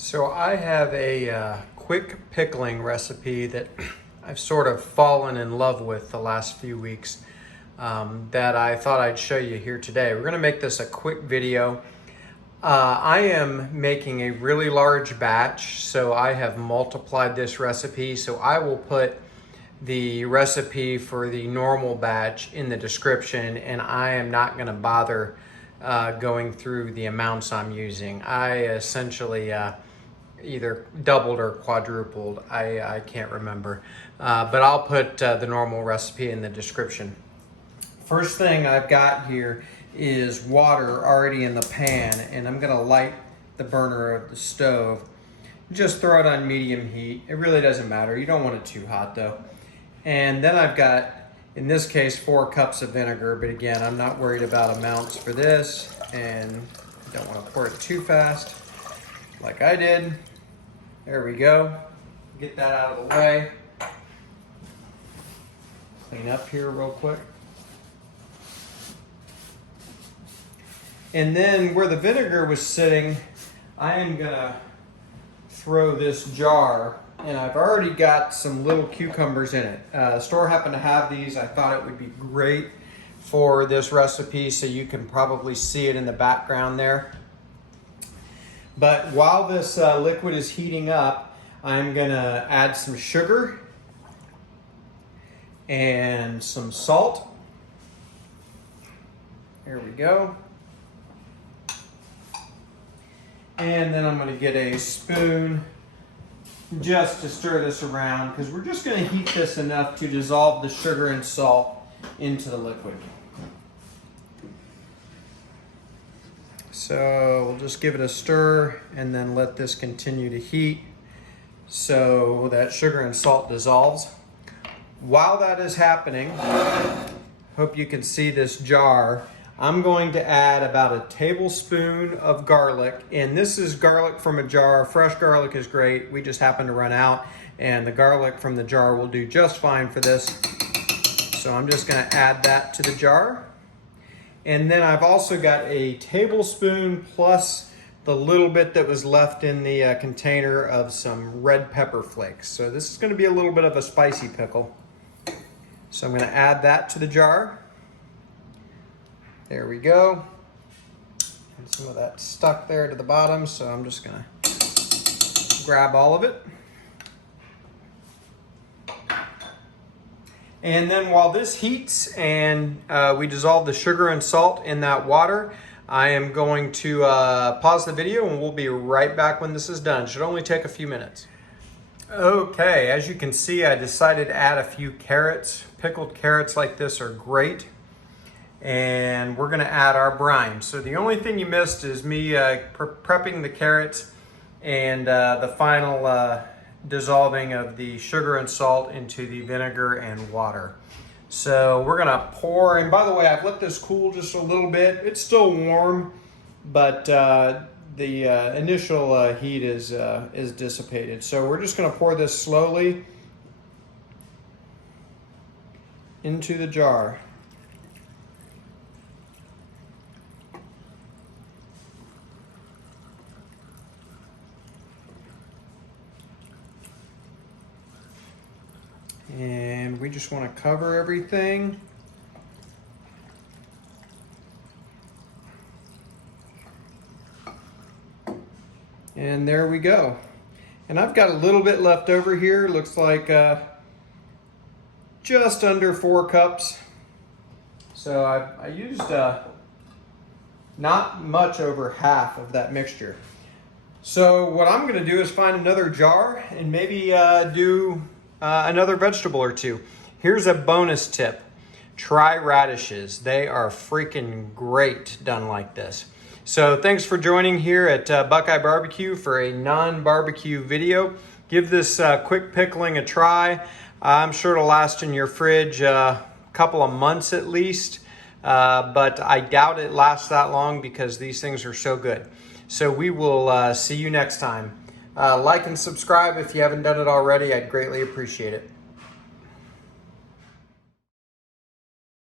So I have a quick pickling recipe that I've sort of fallen in love with the last few weeks that I thought I'd show you here today. We're going to make this a quick video. I am making a really large batch, so I have multiplied this recipe. So I will put the recipe for the normal batch in the description, and I am not going to bother going through the amounts I'm using. I essentially either doubled or quadrupled. I can't remember. But I'll put the normal recipe in the description. First thing I've got here is water already in the pan, and I'm gonna light the burner of the stove. Just throw it on medium heat. It really doesn't matter. You don't want it too hot though. And then I've got, in this case, 4 cups of vinegar, but again, I'm not worried about amounts for this, and don't want to pour it too fast like I did. There we go. Get that out of the way. Clean up here real quick. And then where the vinegar was sitting, I am gonna throw this jar, and I've already got some little cucumbers in it. The store happened to have these. I thought it would be great for this recipe, so you can probably see it in the background there. But while this liquid is heating up, I'm gonna add some sugar and some salt. There we go. And then I'm gonna get a spoon just to stir this around, because we're just gonna heat this enough to dissolve the sugar and salt into the liquid. So we'll just give it a stir and then let this continue to heat so that sugar and salt dissolves. While that is happening, hope you can see this jar. I'm going to add about a tablespoon of garlic, and this is garlic from a jar. Fresh garlic is great. We just happened to run out, and the garlic from the jar will do just fine for this. So I'm just gonna add that to the jar. And then I've also got a tablespoon plus the little bit that was left in the container of some red pepper flakes. So this is gonna be a little bit of a spicy pickle. So I'm gonna add that to the jar. There we go. And some of that stuck there to the bottom, so I'm just gonna grab all of it. And then while this heats and we dissolve the sugar and salt in that water, I am going to pause the video, and we'll be right back when this is done. It should only take a few minutes. Okay, as you can see, I decided to add a few carrots. Pickled carrots like this are great. And we're gonna add our brine. So the only thing you missed is me prepping the carrots and the final dissolving of the sugar and salt into the vinegar and water. So we're gonna pour, and by the way, I've let this cool just a little bit. It's still warm, but the initial heat is dissipated. So we're just gonna pour this slowly into the jar. And we just want to cover everything. And there we go. And I've got a little bit left over here. Looks like just under 4 cups. So I used not much over half of that mixture. So what I'm going to do is find another jar and maybe do another vegetable or two. Here's a bonus tip. Try radishes. They are freaking great done like this. So thanks for joining here at BuQeye Barbecue for a non-barbecue video. Give this quick pickling a try. I'm sure it'll last in your fridge a couple of months at least, but I doubt it lasts that long because these things are so good. So we will see you next time. Like and subscribe if you haven't done it already. I'd greatly appreciate it.